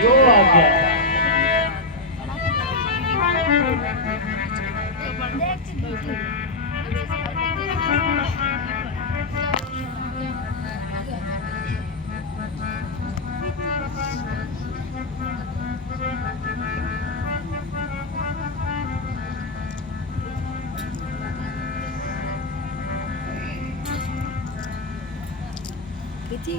जो आ गया। दीदी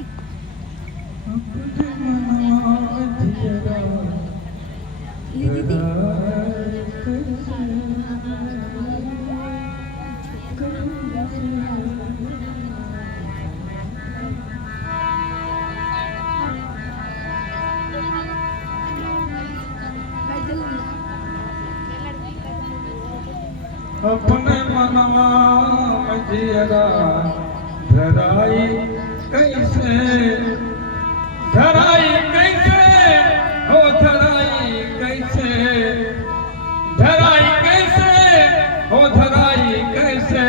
अपने मनवा मजियरा धराई कैसे धराई कैसे हो धराई कैसे धराई कैसे हो धराई कैसे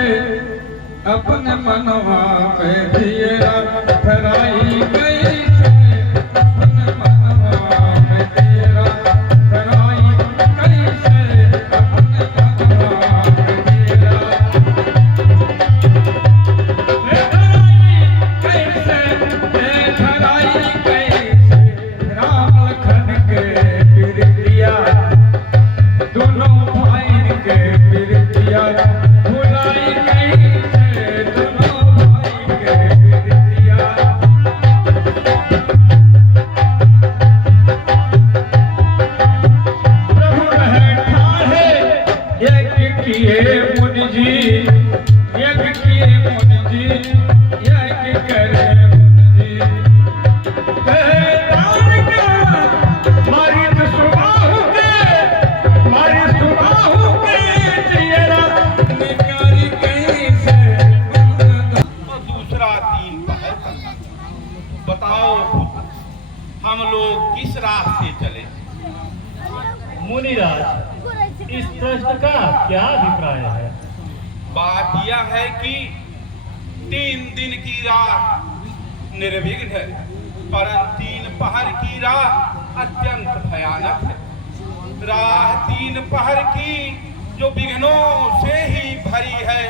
अपने मनवा मजियरा धराई कैसे अपने मनवा मजियरा धराई कैसे अपने मनवा हम लोग किस राह से चले? मुनिराज, इस प्रश्न का क्या अभिप्राय है? बात यह है कि 3 दिन की राह निर्विघ्न है, परंतु 3 पहर की राह अत्यंत भयानक है। राह 3 पहर की जो विघ्नों से ही भरी है,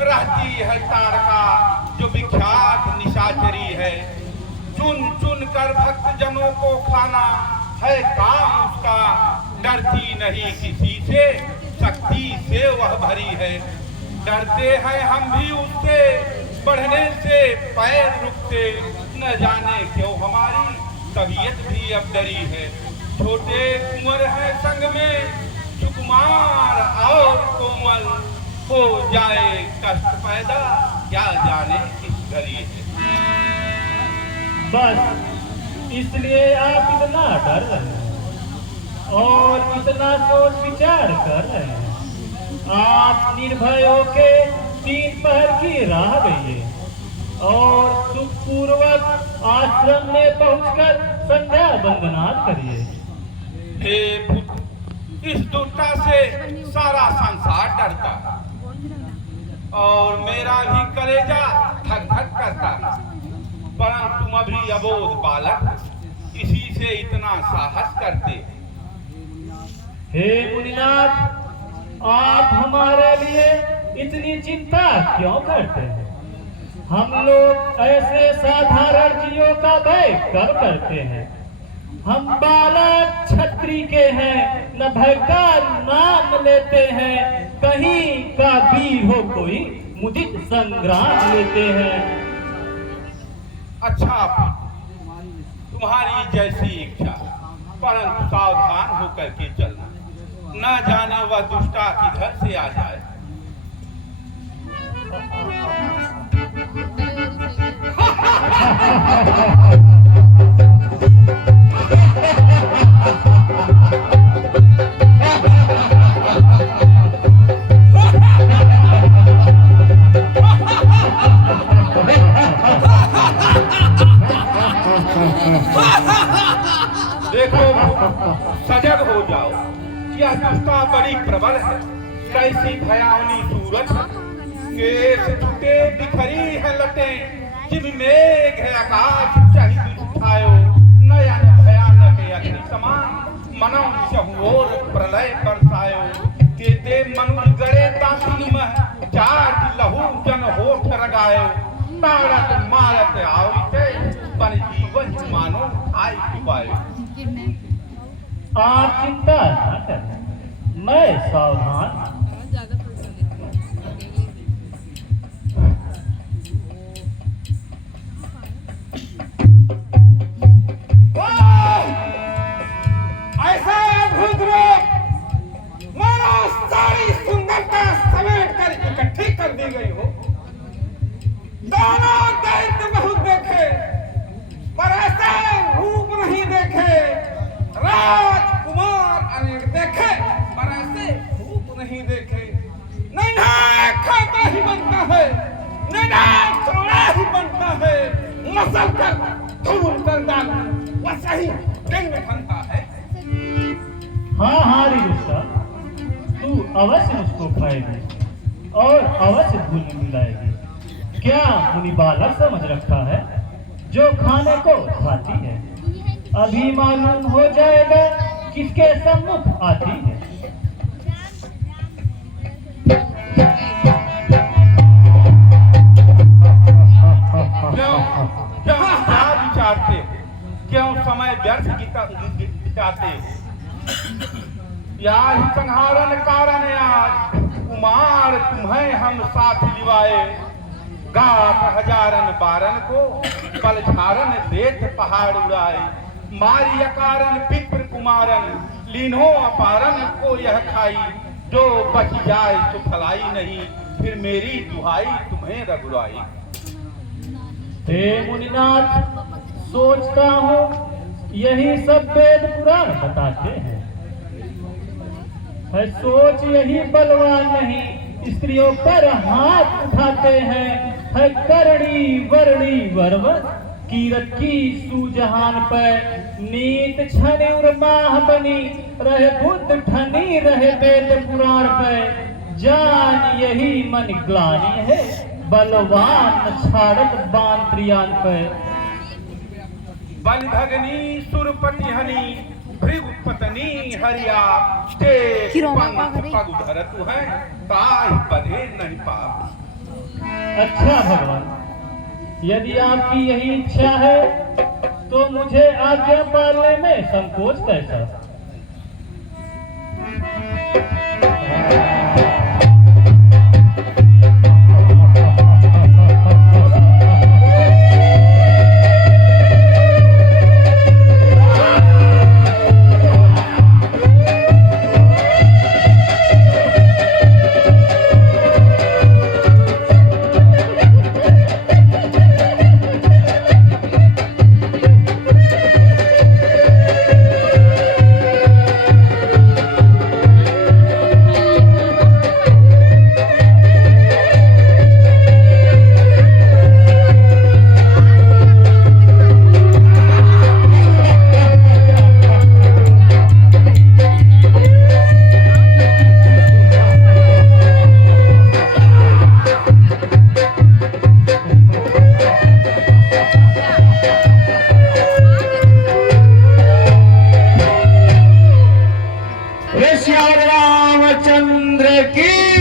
रहती है ताड़का जो विख्यात निशाचरी है। चुन चुन कर भक्त जनों को खाना है काम उसका, डरती नहीं किसी से, शक्ति से वह भरी है। डरते हैं हम भी उससे, बढ़ने से पैर रुकते, न जाने क्यों हमारी तबीयत भी अब डरी है। छोटे कुंवर है संग में सुकुमार और कोमल, हो जाए कष्ट पैदा क्या जाने किस घड़ी है। बस इसलिए आप इतना डर रहे हैं और इतना सोच विचार कर रहे हैं। आप निर्भय होके 3 पहर की राह गइए और सुखपूर्वक आश्रम में पहुंचकर संध्या वंदनात करिए। हे पुत्र, इस दुष्टा से सारा संसार डरता और मेरा भी कलेजा धक धक करता, परंतु तुम अभी अबोध बालक, इसी से इतना साहस करते। हे मुनिनाथ, आप हमारे लिए इतनी चिंता क्यों करते हैं? हम लोग ऐसे साधारण जीवों का भय कब करते हैं? हम बालक क्षत्रिय के हैं, न भय का नाम लेते हैं। कहीं का वीर हो कोई मुदित संग्राम लेते हैं। अच्छा, तुम्हारी जैसी इच्छा, परंतु सावधान होकर के चलना, न जाने वह दुष्टा किधर से आ जाए। देखो, सजग हो जाओ, यह दुष्टा बड़ी प्रबल है। कैसी भयावनी सूरत है, केस छुटे बिखरी है लटें, जिनमें है आकाश चाहिए उठायो। अपन जीवन मानो आय पाए। आप चिंता न करें, मैं सावधान हूं। ऐसा अद्भुत रूप मानो सारी सुंदरता समेट कर इकट्ठी कर दी गई हो। दोनों दैत्य बहुत देखे पर ऐसा रूप नहीं देखे, राजकुमार अनेक देखे पर ऐसे रूप नहीं देखे। नैना खाता ही बनता है, नैना थोड़ा ही बनता है, मसल कर धूल कर डालना वैसा ही दिन में बनता है। हाँ हाँ रिगुस्ता, तू अवश्य मुझको खाएगी और अवश्य धूल में मिलाएगी। क्या मुनि बालक समझ रखा है जो खाने को खाती है? अभी मालूम हो जाएगा किसके सम्मुख आती है। क्या विचारते, क्यों समय व्यर्थ बिताते? या संहारन कारण आज कुमार तुम्हें हम साथ लिवाए। गात हजारन बारन को बल झारन देत पहाड़ उड़ाए। मारी अकारन पित्र कुमारन लीनो अपारन को यह खाई। जो बच जाए तो फलाई नहीं, फिर मेरी दुहाई तुम्हें रघुराई। हे मुनिनाथ, सोचता हूँ यही सब वेद पुराण बताते हैं। है सोच यही बलवान नहीं स्त्रियों पर हाथ उठाते हैं। है करणी वर्णी वर्वर कीरत की सुजहान पर। नीत छनि उर्माह बनी रहे बुद्ध ठनी रहे वेद पुराण पर। जान यही मन ग्लानि है बलवान छाड़त बान त्रियान पर। बल भगनी सुरपति हनी भृगुपतनी हरिया। ते पग धरतु है ताहि बधे नहीं पाप। अच्छा भगवान, यदि आपकी यही इच्छा है तो मुझे आज्ञा पालने में संकोच कैसा? श्री रामचंद्र की